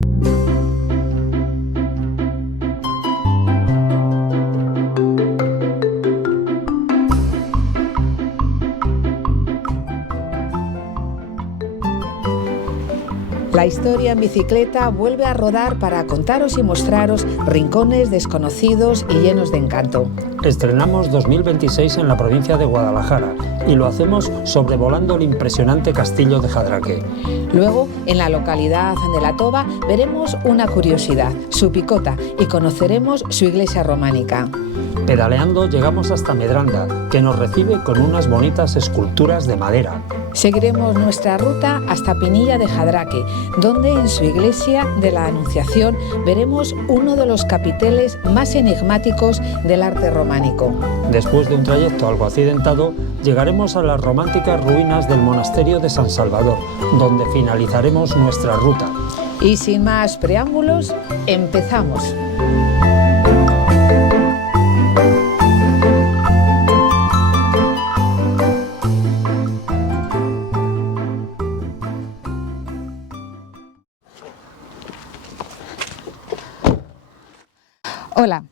La historia en bicicleta vuelve a rodar para contaros y mostraros rincones desconocidos y llenos de encanto. Estrenamos 2026 en la provincia de Guadalajara y lo hacemos sobrevolando el impresionante castillo de Jadraque. Luego, en la localidad de La Toba, veremos una curiosidad, su picota, y conoceremos su iglesia románica. Pedaleando llegamos hasta Medranda, que nos recibe con unas bonitas esculturas de madera. Seguiremos nuestra ruta hasta Pinilla de Jadraque, donde en su iglesia de la Anunciación veremos uno de los capiteles más enigmáticos del arte románico. Después de un trayecto algo accidentado, llegaremos a las románticas ruinas del monasterio de San Salvador, donde finalizaremos nuestra ruta. Y sin más preámbulos, empezamos. Hola,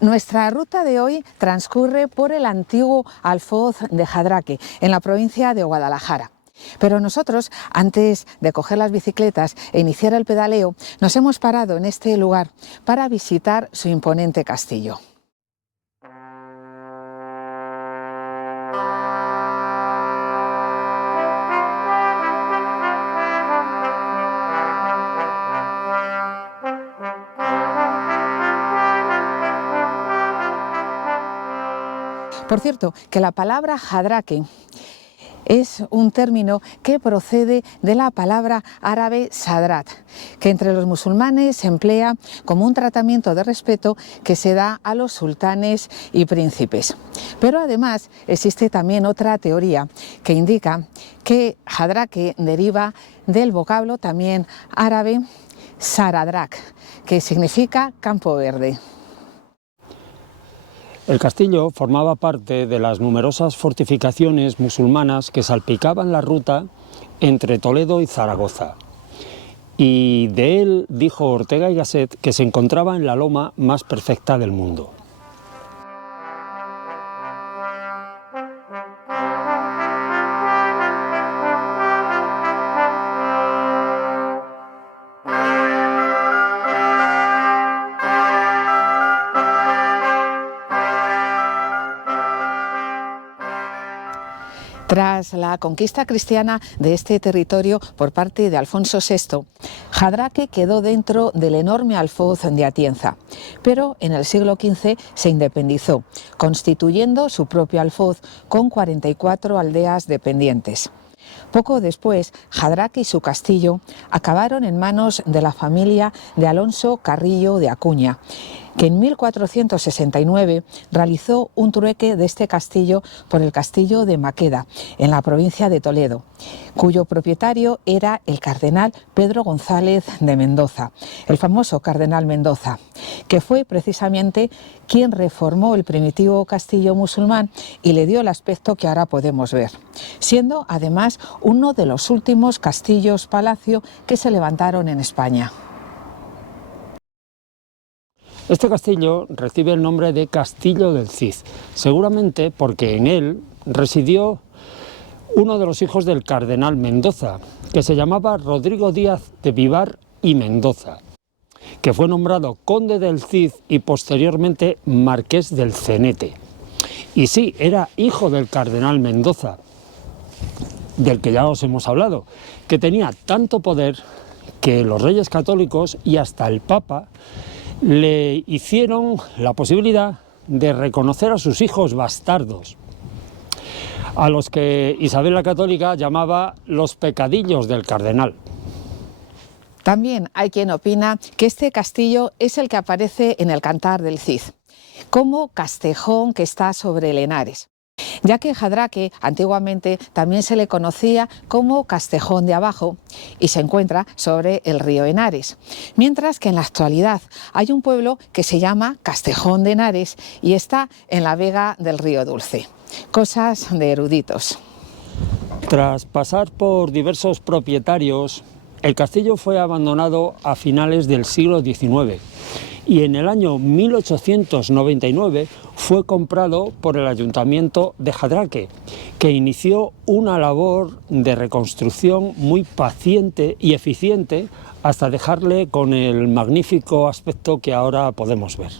nuestra ruta de hoy transcurre por el antiguo Alfoz de Jadraque, en la provincia de Guadalajara. Pero nosotros, antes de coger las bicicletas e iniciar el pedaleo, nos hemos parado en este lugar para visitar su imponente castillo. Por cierto, que la palabra Jadraque es un término que procede de la palabra árabe sadrat, que entre los musulmanes se emplea como un tratamiento de respeto que se da a los sultanes y príncipes. Pero además existe también otra teoría que indica que Jadraque deriva del vocablo también árabe saradrak, que significa campo verde. El castillo formaba parte de las numerosas fortificaciones musulmanas que salpicaban la ruta entre Toledo y Zaragoza. Y de él dijo Ortega y Gasset que se encontraba en la loma más perfecta del mundo. Tras la conquista cristiana de este territorio por parte de Alfonso VI, Jadraque quedó dentro del enorme Alfoz de Atienza, pero en el siglo XV se independizó, constituyendo su propio alfoz con 44 aldeas dependientes. Poco después, Jadraque y su castillo acabaron en manos de la familia de Alonso Carrillo de Acuña, que en 1469 realizó un trueque de este castillo por el castillo de Maqueda, en la provincia de Toledo, cuyo propietario era el cardenal Pedro González de Mendoza, el famoso cardenal Mendoza, que fue precisamente quien reformó el primitivo castillo musulmán y le dio el aspecto que ahora podemos ver, siendo además uno de los últimos castillos-palacio que se levantaron en España. Este castillo recibe el nombre de Castillo del Cid, seguramente porque en él residió uno de los hijos del cardenal Mendoza, que se llamaba Rodrigo Díaz de Vivar y Mendoza, que fue nombrado conde del Cid y posteriormente marqués del Cenete. Y sí, era hijo del cardenal Mendoza, del que ya os hemos hablado, que tenía tanto poder que los reyes católicos y hasta el Papa le hicieron la posibilidad de reconocer a sus hijos bastardos, a los que Isabel la Católica llamaba los pecadillos del cardenal. También hay quien opina que este castillo es el que aparece en el Cantar del Cid, como Castejón que está sobre el Henares, ya que Jadraque antiguamente también se le conocía como Castejón de Abajo y se encuentra sobre el río Henares, mientras que en la actualidad hay un pueblo que se llama Castejón de Henares y está en la vega del río Dulce. Cosas de eruditos. Tras pasar por diversos propietarios El castillo fue abandonado a finales del siglo XIX y en el año 1899 fue comprado por el Ayuntamiento de Jadraque, que inició una labor de reconstrucción muy paciente y eficiente hasta dejarle con el magnífico aspecto que ahora podemos ver.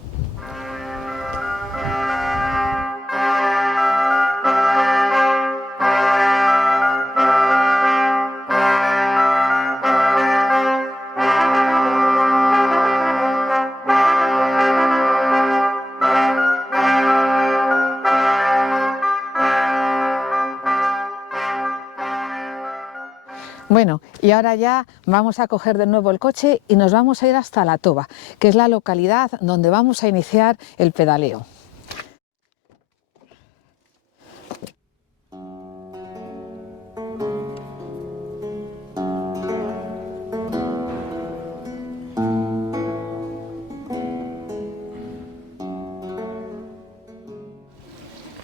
Bueno, y ahora ya vamos a coger de nuevo el coche y nos vamos a ir hasta La Toba, que es la localidad donde vamos a iniciar el pedaleo.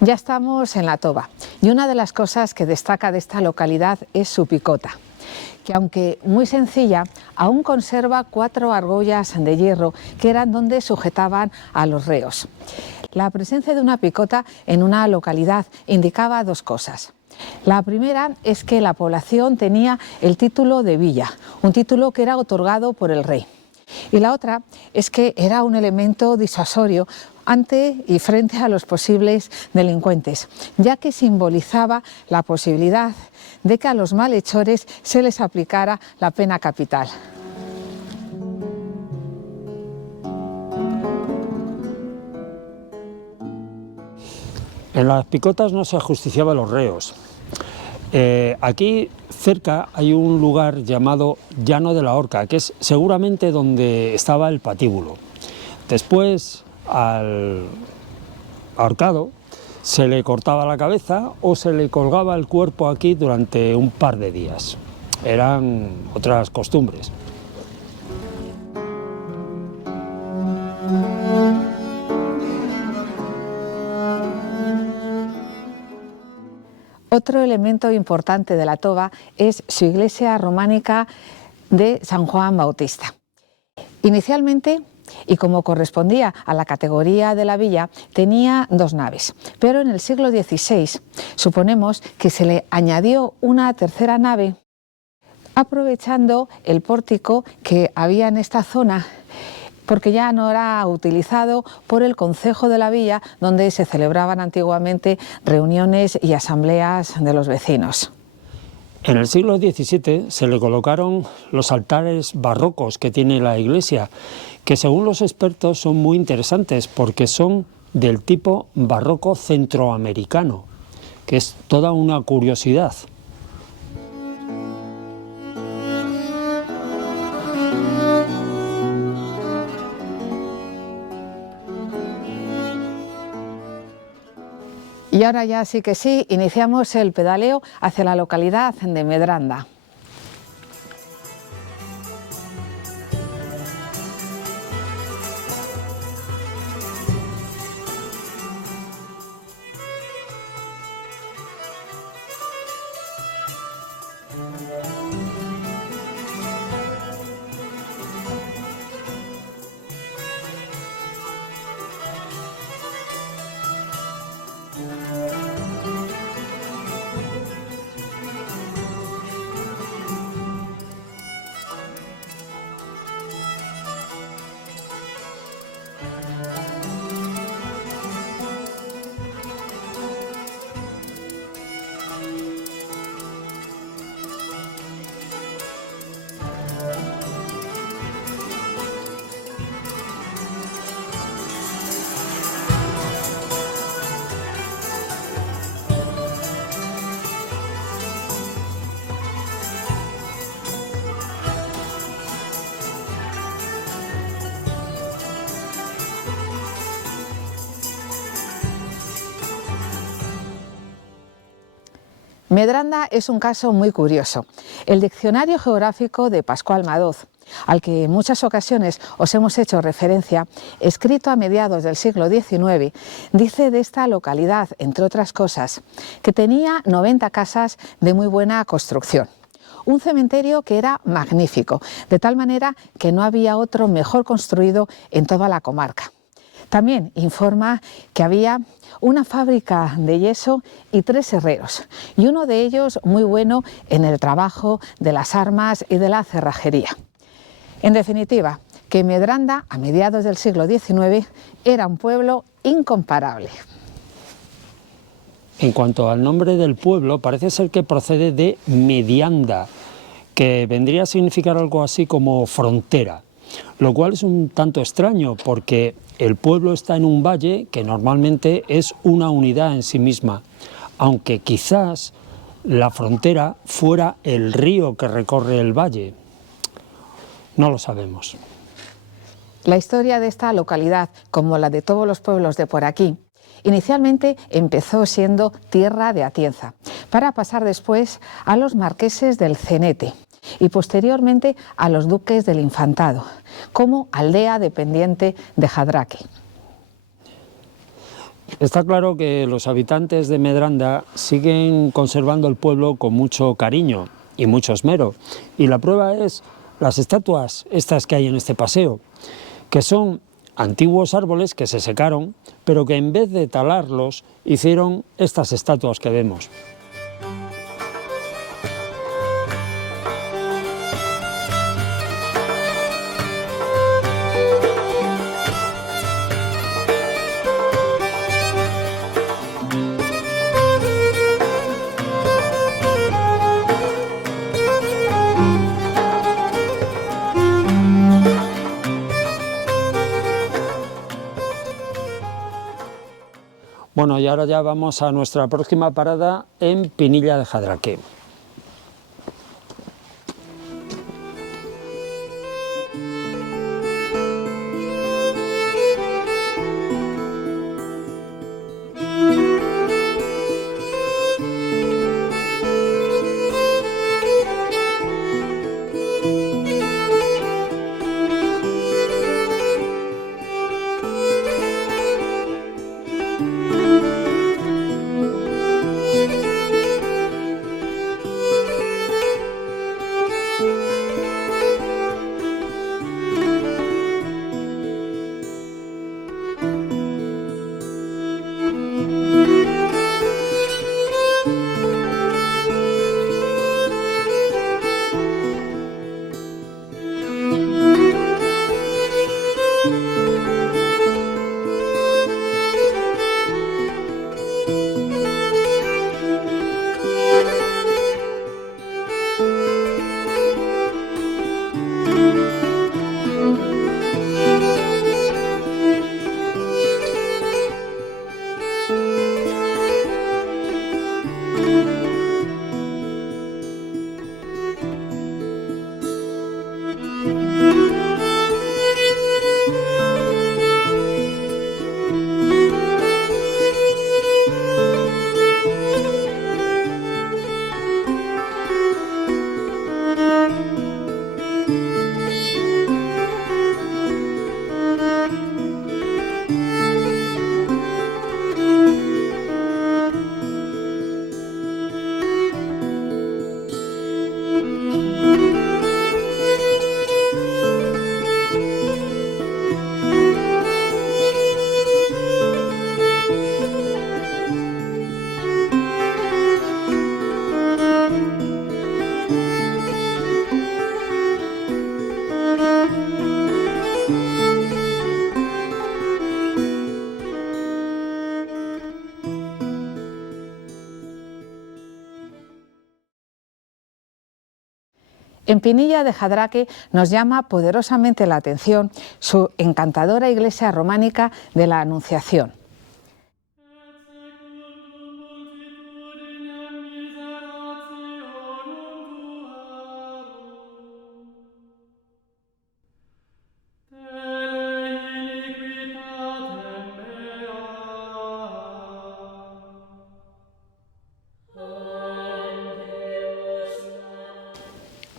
Ya estamos en La Toba y una de las cosas que destaca de esta localidad es su picota, que aunque muy sencilla, aún conserva 4 argollas de hierro que eran donde sujetaban a los reos. La presencia de una picota en una localidad indicaba 2 cosas. La primera es que la población tenía el título de villa, un título que era otorgado por el rey. Y la otra es que era un elemento disuasorio ante y frente a los posibles delincuentes, ya que simbolizaba la posibilidad de que a los malhechores se les aplicara la pena capital. En las picotas no se ajusticiaba a los reos. Aquí cerca hay un lugar llamado Llano de la Horca, que es seguramente donde estaba el patíbulo. Después, al ahorcado, se le cortaba la cabeza o se le colgaba el cuerpo aquí durante un par de días. Eran otras costumbres. Otro elemento importante de La Toba es su iglesia románica de San Juan Bautista. Inicialmente, y como correspondía a la categoría de la villa, tenía 2 naves, pero en el siglo XVI suponemos que se le añadió una tercera nave, aprovechando el pórtico que había en esta zona, porque ya no era utilizado por el concejo de la villa, donde se celebraban antiguamente reuniones y asambleas de los vecinos. En el siglo XVII se le colocaron los altares barrocos que tiene la iglesia, que según los expertos son muy interesantes porque son del tipo barroco centroamericano, que es toda una curiosidad. Y ahora ya sí que sí, iniciamos el pedaleo hacia la localidad de Medranda. Medranda es un caso muy curioso. El diccionario geográfico de Pascual Madoz, al que en muchas ocasiones os hemos hecho referencia, escrito a mediados del siglo XIX, dice de esta localidad, entre otras cosas, que tenía 90 casas de muy buena construcción. un cementerio que era magnífico, de tal manera que no había otro mejor construido en toda la comarca. También informa que había una fábrica de yeso y 3 herreros, y uno de ellos muy bueno en el trabajo de las armas y de la cerrajería. En definitiva, que Medranda, a mediados del siglo XIX, era un pueblo incomparable. En cuanto al nombre del pueblo, parece ser que procede de Medianda, que vendría a significar algo así como frontera, lo cual es un tanto extraño porque el pueblo está en un valle que normalmente es una unidad en sí misma, aunque quizás la frontera fuera el río que recorre el valle. No lo sabemos. La historia de esta localidad, como la de todos los pueblos de por aquí, inicialmente empezó siendo tierra de Atienza, para pasar después a los marqueses del Cenete y posteriormente a los duques del Infantado, como aldea dependiente de Jadraque. Está claro que los habitantes de Medranda siguen conservando el pueblo con mucho cariño y mucho esmero, y la prueba es las estatuas estas que hay en este paseo, que son antiguos árboles que se secaron, pero que en vez de talarlos hicieron estas estatuas que vemos. Bueno, y ahora ya vamos a nuestra próxima parada en Pinilla de Jadraque. En Pinilla de Jadraque nos llama poderosamente la atención su encantadora iglesia románica de la Anunciación.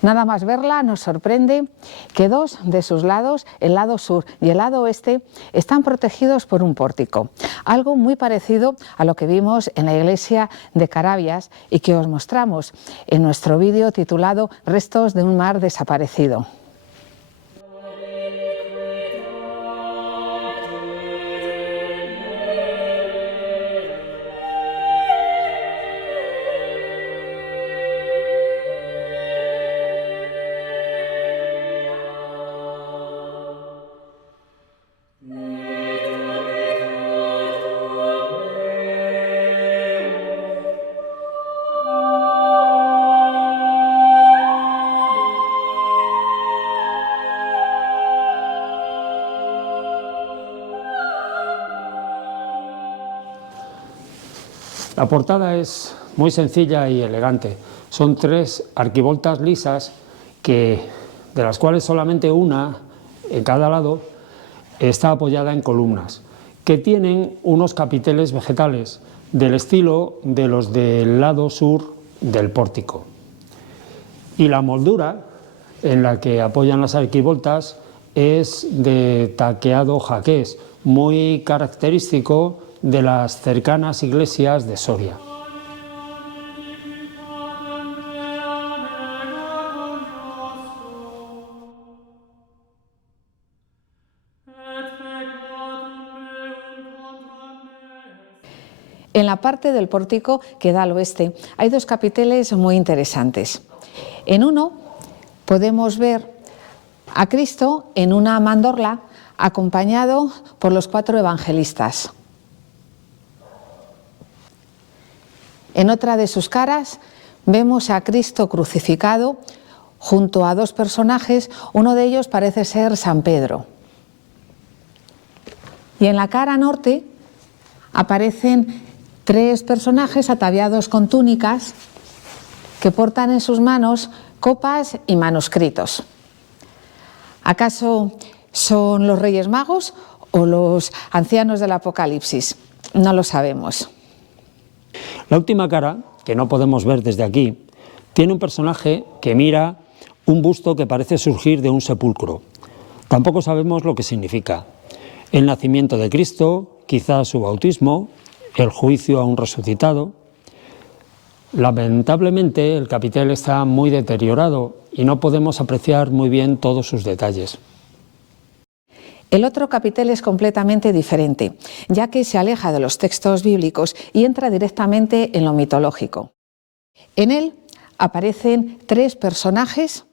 Nada más verla nos sorprende que dos de sus lados, el lado sur y el lado oeste, están protegidos por un pórtico, algo muy parecido a lo que vimos en la iglesia de Carabias y que os mostramos en nuestro vídeo titulado Restos de un mar desaparecido. La portada es muy sencilla y elegante. Son 3 arquivoltas lisas de las cuales solamente una en cada lado está apoyada en columnas, que tienen unos capiteles vegetales del estilo de los del lado sur del pórtico. Y la moldura en la que apoyan las arquivoltas es de taqueado jaqués, muy característico de las cercanas iglesias de Soria. En la parte del pórtico que da al oeste hay 2 capiteles muy interesantes. En uno podemos ver a Cristo en una mandorla acompañado por los 4 evangelistas. En otra de sus caras vemos a Cristo crucificado junto a 2 personajes, uno de ellos parece ser San Pedro. Y en la cara norte aparecen 3 personajes ataviados con túnicas que portan en sus manos copas y manuscritos. ¿Acaso son los Reyes Magos o los ancianos del Apocalipsis? No lo sabemos. La última cara, que no podemos ver desde aquí, tiene un personaje que mira un busto que parece surgir de un sepulcro. Tampoco sabemos lo que significa. El nacimiento de Cristo, quizás su bautismo, el juicio a un resucitado. Lamentablemente el capitel está muy deteriorado y no podemos apreciar muy bien todos sus detalles. El otro capitel es completamente diferente, ya que se aleja de los textos bíblicos y entra directamente en lo mitológico. En él aparecen 3 personajes,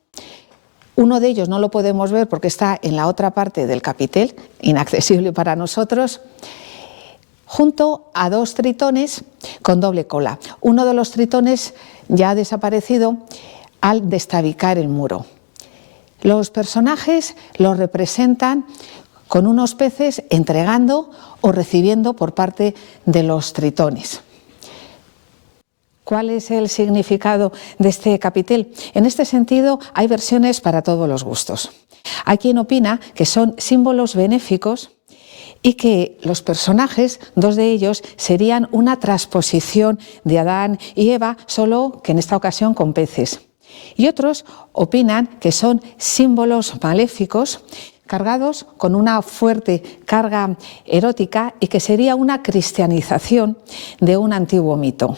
uno de ellos no lo podemos ver porque está en la otra parte del capitel, inaccesible para nosotros, junto a 2 tritones con doble cola. Uno de los tritones ya ha desaparecido al destabicar el muro. Los personajes los representan con unos peces entregando o recibiendo por parte de los tritones. ¿Cuál es el significado de este capitel? En este sentido, hay versiones para todos los gustos. Hay quien opina que son símbolos benéficos y que los personajes, 2 de ellos, serían una transposición de Adán y Eva, solo que en esta ocasión con peces. Y otros opinan que son símbolos maléficos cargados con una fuerte carga erótica y que sería una cristianización de un antiguo mito.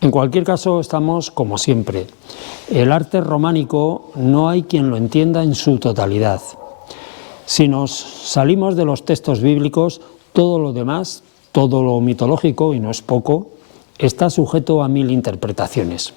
En cualquier caso, estamos como siempre. El arte románico no hay quien lo entienda en su totalidad. Si nos salimos de los textos bíblicos, todo lo demás, todo lo mitológico, y no es poco, está sujeto a 1000 interpretaciones.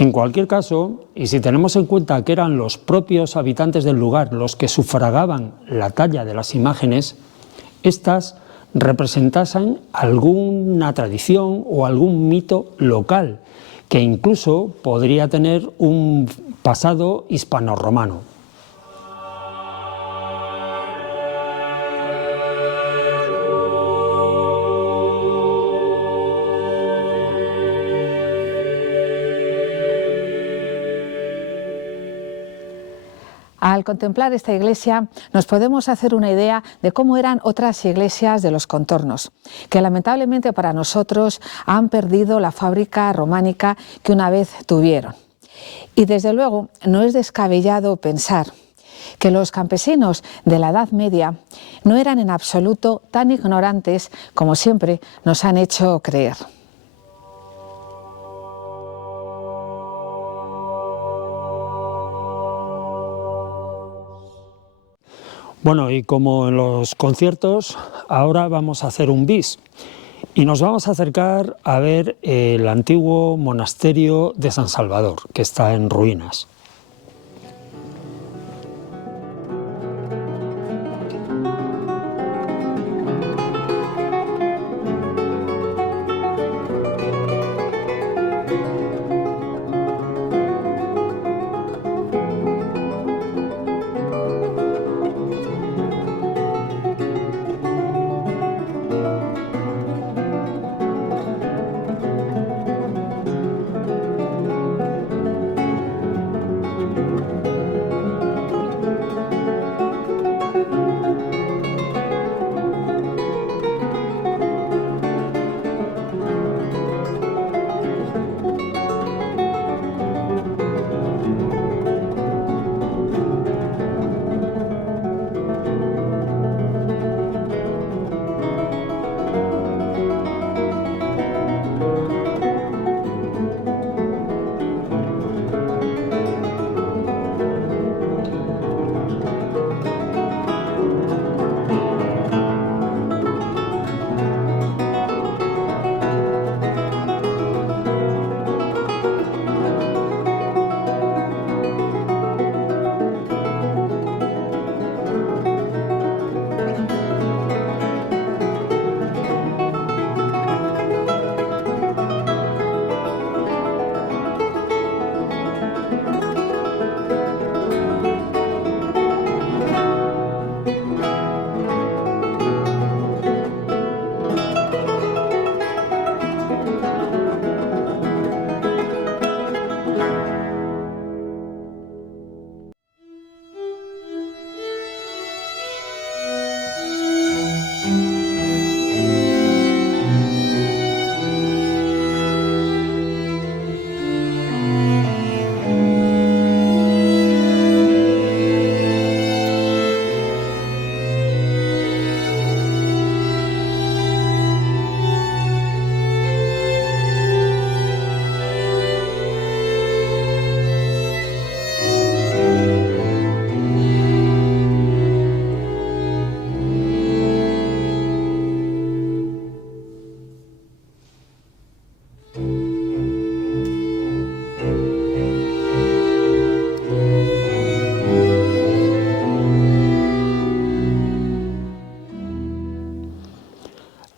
En cualquier caso, y si tenemos en cuenta que eran los propios habitantes del lugar los que sufragaban la talla de las imágenes, estas representasen alguna tradición o algún mito local, que incluso podría tener un pasado hispano-romano. Al contemplar esta iglesia nos podemos hacer una idea de cómo eran otras iglesias de los contornos, que lamentablemente para nosotros han perdido la fábrica románica que una vez tuvieron. Y desde luego no es descabellado pensar que los campesinos de la Edad Media no eran en absoluto tan ignorantes como siempre nos han hecho creer. Bueno, y como en los conciertos, ahora vamos a hacer un bis y nos vamos a acercar a ver el antiguo monasterio de San Salvador, que está en ruinas.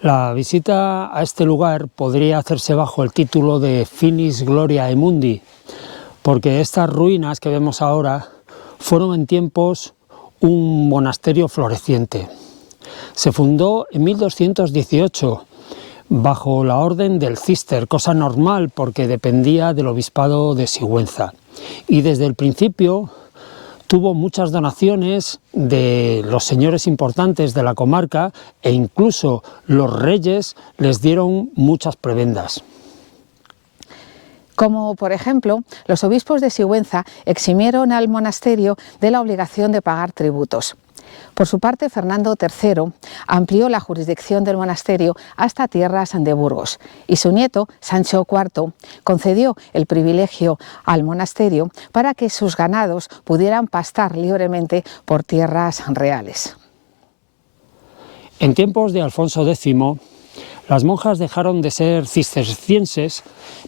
La visita a este lugar podría hacerse bajo el título de Finis Gloriae Mundi, porque estas ruinas que vemos ahora fueron en tiempos un monasterio floreciente. Se fundó en 1218 bajo la orden del Císter, cosa normal porque dependía del obispado de Sigüenza, y desde el principio tuvo muchas donaciones de los señores importantes de la comarca e incluso los reyes les dieron muchas prebendas. Como, por ejemplo, los obispos de Sigüenza eximieron al monasterio de la obligación de pagar tributos. Por su parte, Fernando III amplió la jurisdicción del monasterio hasta tierras de Burgos y su nieto, Sancho IV, concedió el privilegio al monasterio para que sus ganados pudieran pastar libremente por tierras reales. En tiempos de Alfonso X, las monjas dejaron de ser cistercienses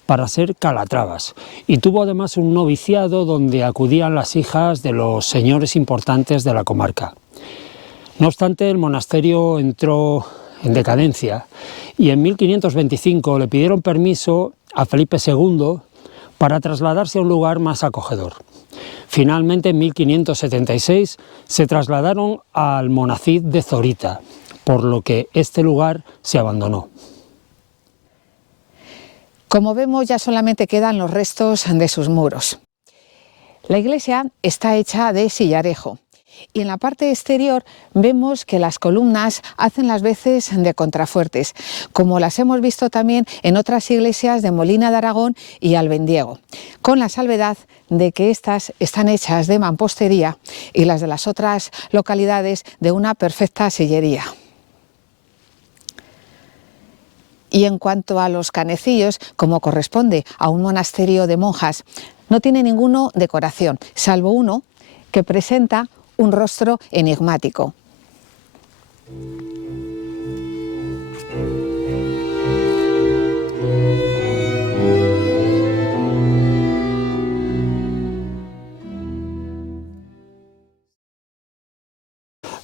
para ser calatravas y tuvo además un noviciado donde acudían las hijas de los señores importantes de la comarca. No obstante, el monasterio entró en decadencia y en 1525 le pidieron permiso a Felipe II para trasladarse a un lugar más acogedor. Finalmente, en 1576, se trasladaron al Monacid de Zorita, por lo que este lugar se abandonó. Como vemos, ya solamente quedan los restos de sus muros. La iglesia está hecha de sillarejo y en la parte exterior vemos que las columnas hacen las veces de contrafuertes, como las hemos visto también en otras iglesias de Molina de Aragón y Albendiego, con la salvedad de que estas están hechas de mampostería y las de las otras localidades de una perfecta sillería. Y en cuanto a los canecillos, como corresponde a un monasterio de monjas, no tiene ninguno decoración, salvo uno que presenta un rostro enigmático.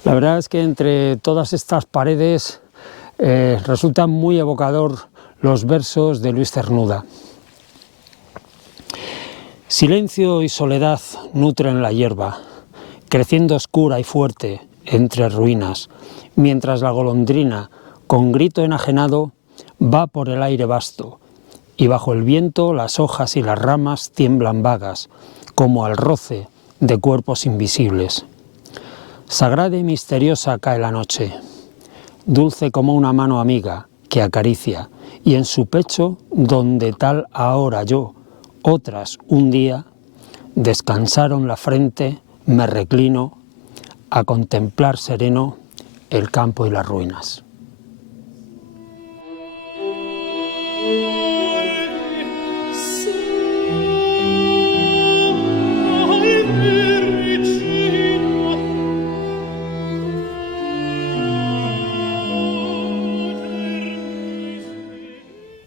La verdad es que entre todas estas paredes resultan muy evocador los versos de Luis Cernuda. Silencio y soledad nutren la hierba, creciendo oscura y fuerte entre ruinas, mientras la golondrina, con grito enajenado, va por el aire vasto, y bajo el viento las hojas y las ramas tiemblan vagas, como al roce de cuerpos invisibles. Sagrada y misteriosa cae la noche, dulce como una mano amiga que acaricia, y en su pecho, donde tal ahora yo, otras un día, descansaron la frente, me reclino a contemplar sereno el campo y las ruinas.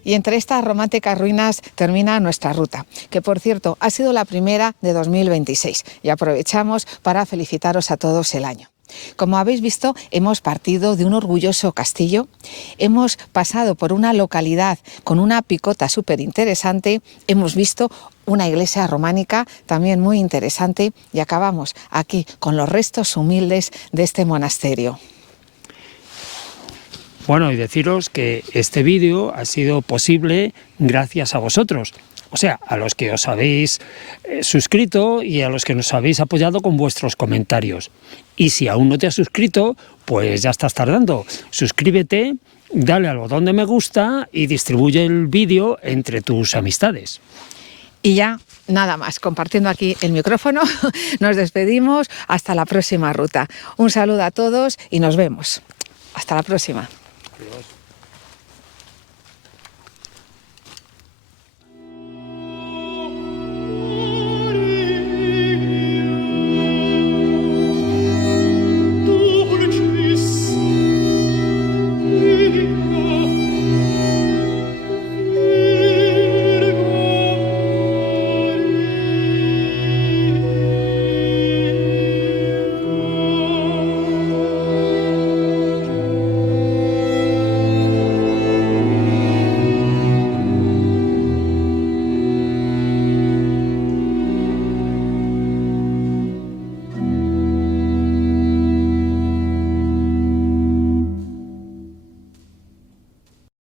Y entre estas románticas ruinas termina nuestra ruta, que por cierto ha sido la primera de 2026 y aprovechamos para felicitaros a todos el año. Como habéis visto, hemos partido de un orgulloso castillo, hemos pasado por una localidad con una picota súper interesante, hemos visto una iglesia románica también muy interesante y acabamos aquí con los restos humildes de este monasterio. Bueno, y deciros que este vídeo ha sido posible gracias a vosotros, o sea, a los que os habéis suscrito y a los que nos habéis apoyado con vuestros comentarios. Y si aún no te has suscrito, pues ya estás tardando. Suscríbete, dale al botón de me gusta y distribuye el vídeo entre tus amistades. Y ya, nada más, compartiendo aquí el micrófono, nos despedimos hasta la próxima ruta. Un saludo a todos y nos vemos. Hasta la próxima. Adiós.